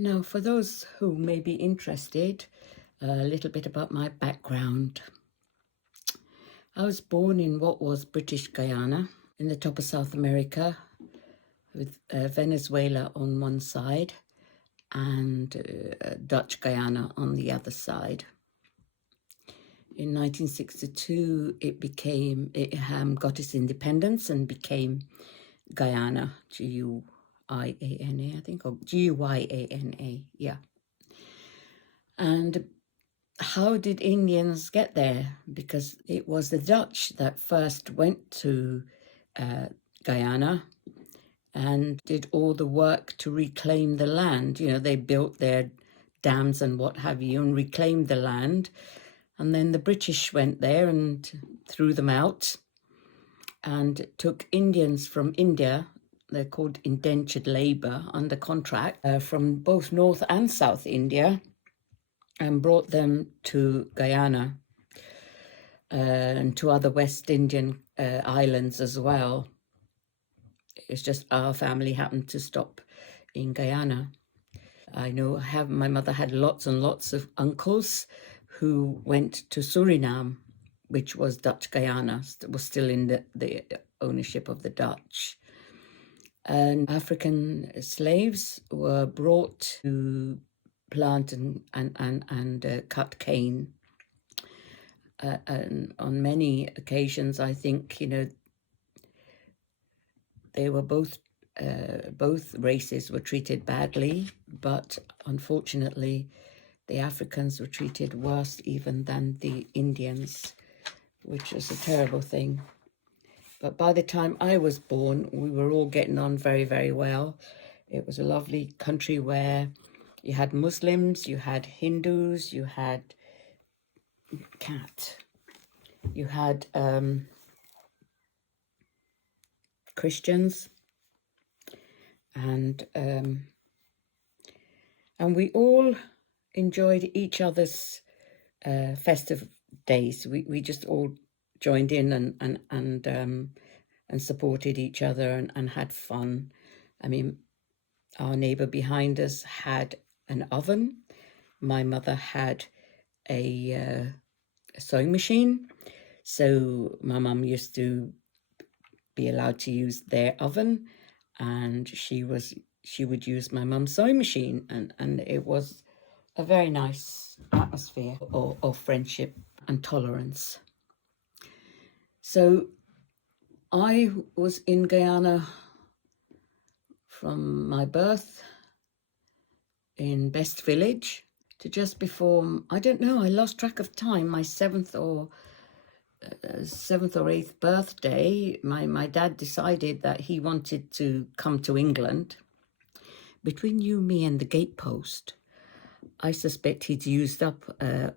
Now, for those who may be interested, a little bit about my background. I was born in what was British Guyana, in the top of South America, with Venezuela on one side and Dutch Guyana on the other side. In 1962, it got its independence and became Guyana, G-U-I-A-N-A, I think, or G-U-Y-A-N-A, yeah. And how did Indians get there? Because it was the Dutch that first went to Guyana and did all the work to reclaim the land. You know, they built their dams and what have you and reclaimed the land. And then the British went there and threw them out and took Indians from India. They're called indentured labor under contract from both North and South India, and brought them to Guyana and to other West Indian islands as well. It's just our family happened to stop in Guyana. I know my mother had lots and lots of uncles who went to Suriname, which was Dutch Guyana, was still in the ownership of the Dutch. And African slaves were brought to plant and cut cane. And on many occasions, I think, they were both races were treated badly, but unfortunately, the Africans were treated worse even than the Indians, which was a terrible thing. But by the time I was born, we were all getting on very, very well. It was a lovely country where you had Muslims, you had Hindus, you had you had Christians, and we all enjoyed each other's festive days. We just all joined in and supported each other and had fun. I mean, our neighbor behind us had an oven. My mother had a sewing machine, so my mum used to be allowed to use their oven, and she would use my mum's sewing machine, and it was a very nice atmosphere of friendship and tolerance. So I was in Guyana from my birth in Best Village to just before, I don't know, I lost track of time, my seventh or eighth birthday. My dad decided that he wanted to come to England. Between you, me, and the gatepost, I suspect he'd used up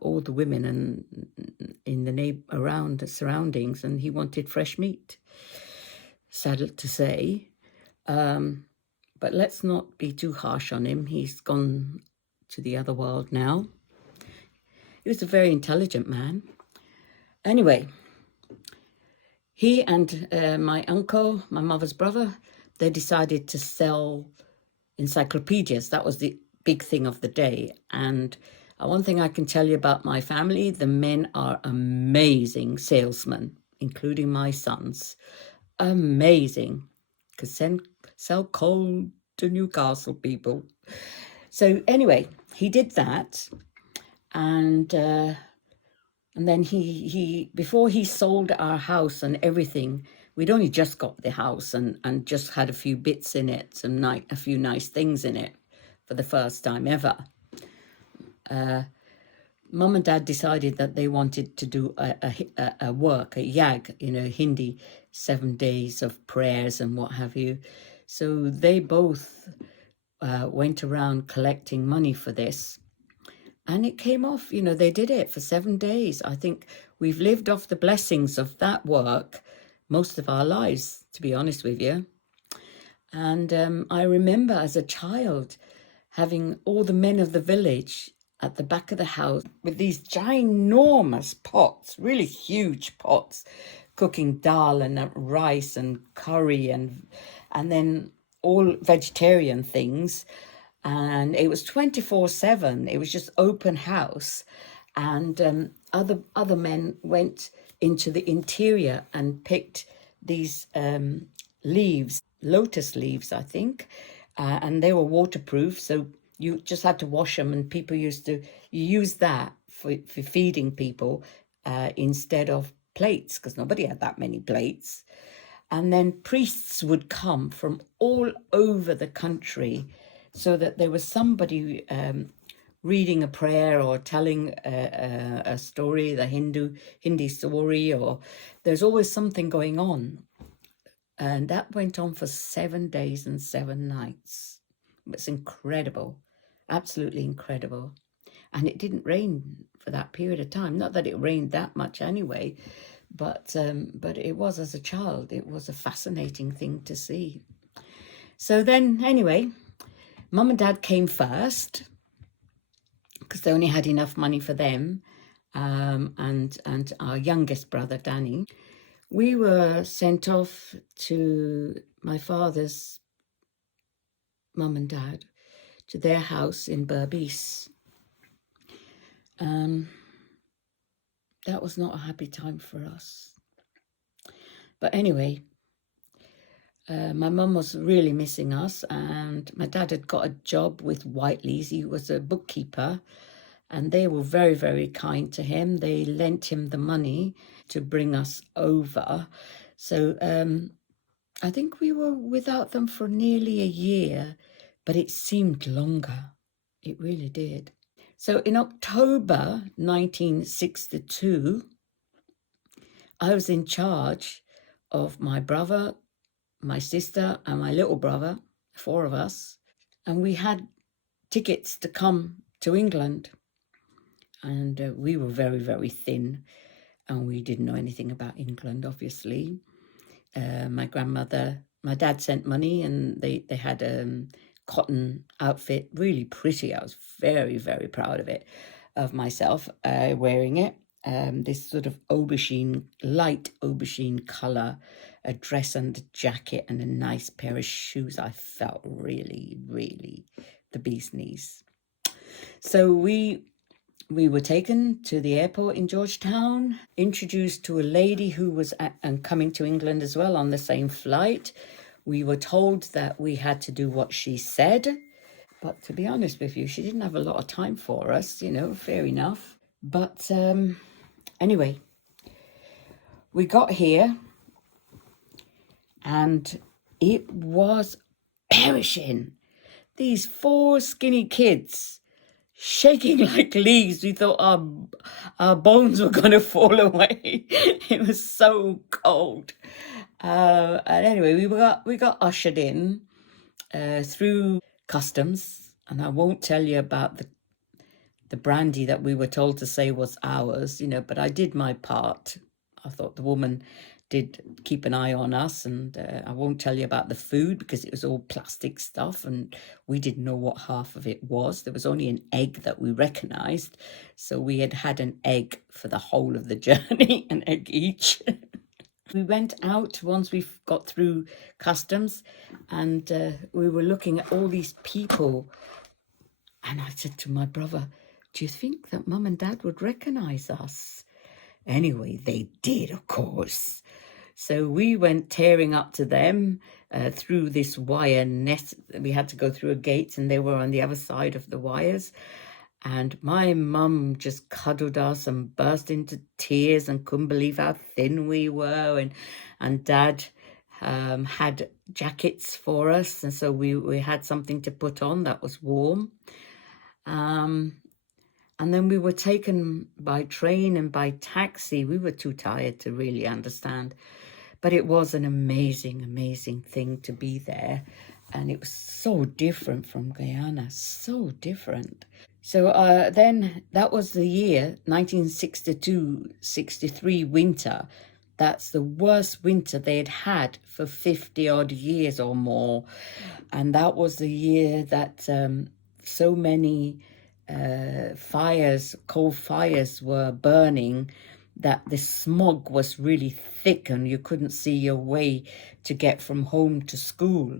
all the women in the surroundings, and he wanted fresh meat. Sad to say, but let's not be too harsh on him. He's gone to the other world now. He was a very intelligent man. Anyway, he and my uncle, my mother's brother, they decided to sell encyclopedias. That was the big thing of the day. And one thing I can tell you about my family, the men are amazing salesmen, including my sons. Amazing. Because sell coal to Newcastle people. So anyway, he did that. And then he before he sold our house and everything, we'd only just got the house and just had a few bits in it, a few nice things in it for the first time ever. Mum and Dad decided that they wanted to do a work, a yag, Hindi, 7 days of prayers and what have you. So they both went around collecting money for this. And it came off, they did it for 7 days. I think we've lived off the blessings of that work most of our lives, to be honest with you. And I remember as a child having all the men of the village at the back of the house with these ginormous pots, really huge pots, cooking dal and rice and curry and then all vegetarian things. and it was 24/7. It was just open house, and other men went into the interior and picked these leaves, lotus leaves, I think, and they were waterproof, so you just had to wash them, and people used to use that for feeding people instead of plates, because nobody had that many plates. And then priests would come from all over the country, so that there was somebody reading a prayer or telling a story, the Hindi story, or there's always something going on. And that went on for 7 days and 7 nights. It's incredible, absolutely incredible. And it didn't rain for that period of time. Not that it rained that much anyway, but it was, as a child, it was a fascinating thing to see. So then, anyway, Mum and Dad came first because they only had enough money for them, and our youngest brother, Danny. We were sent off to my father's mum and dad, to their house in Berbice. That was not a happy time for us. But anyway, my mum was really missing us, and my dad had got a job with Whiteley's. He was a bookkeeper, and they were very, very kind to him. They lent him the money to bring us over. So I think we were without them for nearly a year, but it seemed longer. It really did. So in October 1962, I was in charge of my brother, my sister, and my little brother, 4 of us, and we had tickets to come to England. And we were very, very thin, and we didn't know anything about England, obviously. My dad sent money, and they had a cotton outfit, really pretty. I was very, very proud of it, of myself wearing it. This sort of light aubergine colour, a dress and a jacket, and a nice pair of shoes. I felt really, really the bee's knees. So we were taken to the airport in Georgetown, introduced to a lady who was coming to England as well on the same flight. We were told that we had to do what she said. But to be honest with you, she didn't have a lot of time for us, fair enough. But anyway, we got here, and it was perishing. These 4 skinny kids, shaking like leaves. We thought our bones were going to fall away. It was so cold. And anyway, we got ushered in through customs, and I won't tell you about the brandy that we were told to say was ours, but I did my part. I thought the woman did keep an eye on us, and I won't tell you about the food because it was all plastic stuff, and we didn't know what half of it was. There was only an egg that we recognized, so we had an egg for the whole of the journey, an egg each. We went out once we got through customs, and we were looking at all these people, and I said to my brother, do you think that Mum and Dad would recognize us? Anyway, they did, of course. So we went tearing up to them through this wire net. We had to go through a gate, and they were on the other side of the wires. And my mum just cuddled us and burst into tears and couldn't believe how thin we were. And Dad had jackets for us, and so we had something to put on that was warm. And then we were taken by train and by taxi. We were too tired to really understand. But it was an amazing, amazing thing to be there. And it was so different from Guyana, so different. So then that was the year, 1962-63 winter. That's the worst winter they'd had for 50 odd years or more. And that was the year that so many coal fires were burning, that the smog was really thick and you couldn't see your way to get from home to school.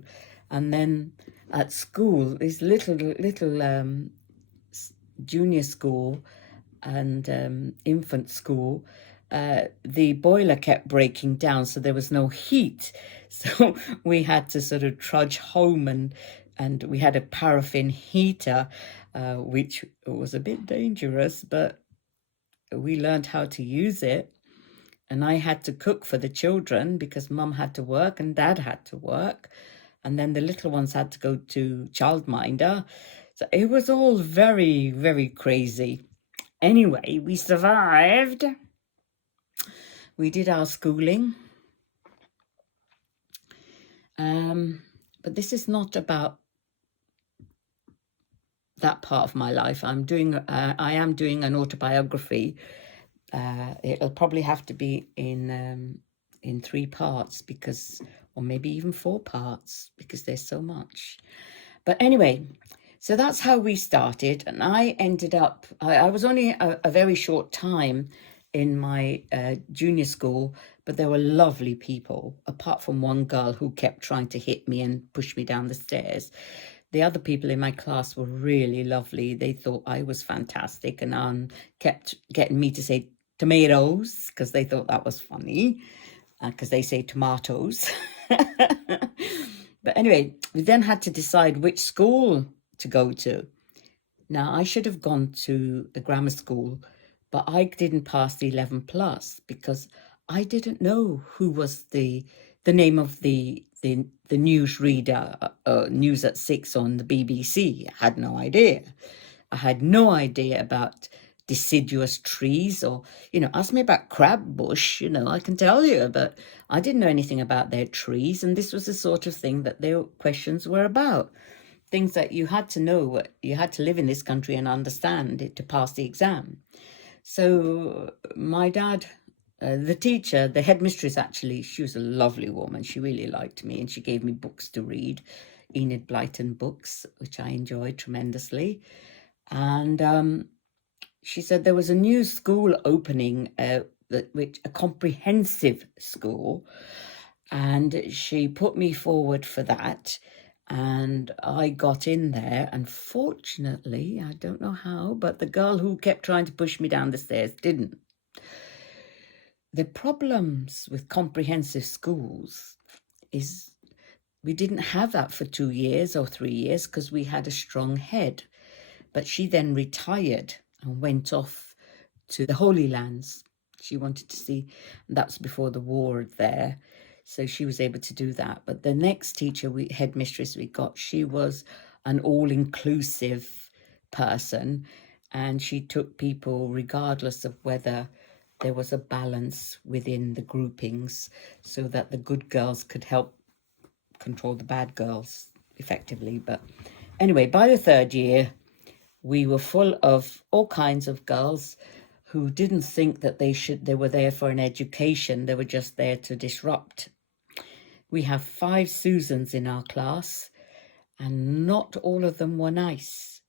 And then at school, this little junior school and infant school, the boiler kept breaking down, so there was no heat. So we had to sort of trudge home, and we had a paraffin heater, which was a bit dangerous, but we learned how to use it. And I had to cook for the children because mum had to work and dad had to work. And then the little ones had to go to childminder. So it was all very, very crazy. Anyway, we survived. We did our schooling. But this is not about that part of my life. I am doing an autobiography. It'll probably have to be in 3 parts, because, or maybe even 4 parts, because there's so much. But anyway, so that's how we started. And I ended up, I was only a very short time in my junior school, but there were lovely people, apart from one girl who kept trying to hit me and push me down the stairs. The other people in my class were really lovely. They thought I was fantastic, and kept getting me to say tomatoes, because they thought that was funny, because they say tomatoes. But anyway, we then had to decide which school to go to. Now, I should have gone to a grammar school, but I didn't pass the 11 plus because I didn't know who was the name of the news reader, News at 6 on the BBC. I had no idea. I had no idea about deciduous trees, or, ask me about crab bush, I can tell you, but I didn't know anything about their trees. And this was the sort of thing that their questions were about. Things that you had to know, you had to live in this country and understand it to pass the exam. So my dad, the teacher, the headmistress, actually, she was a lovely woman. She really liked me, and she gave me books to read, Enid Blyton books, which I enjoyed tremendously. And she said there was a new school opening, a comprehensive school, and she put me forward for that. And I got in there, and fortunately, I don't know how, but the girl who kept trying to push me down the stairs didn't. The problems with comprehensive schools is we didn't have that for 2 years or 3 years because we had a strong head. But she then retired and went off to the Holy Lands. She wanted to see, and that's before the war there. So she was able to do that. But the next teacher, headmistress we got, she was an all-inclusive person, and she took people regardless of whether there was a balance within the groupings, so that the good girls could help control the bad girls effectively. But anyway, by the 3rd year, we were full of all kinds of girls who didn't think that they were there for an education. They were just there to disrupt. We have 5 Susans in our class, and not all of them were nice.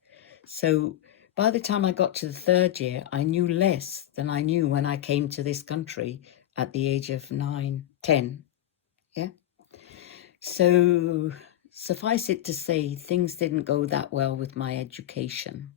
So by the time I got to the 3rd year, I knew less than I knew when I came to this country at the age of 9, 10. Yeah. So suffice it to say, things didn't go that well with my education.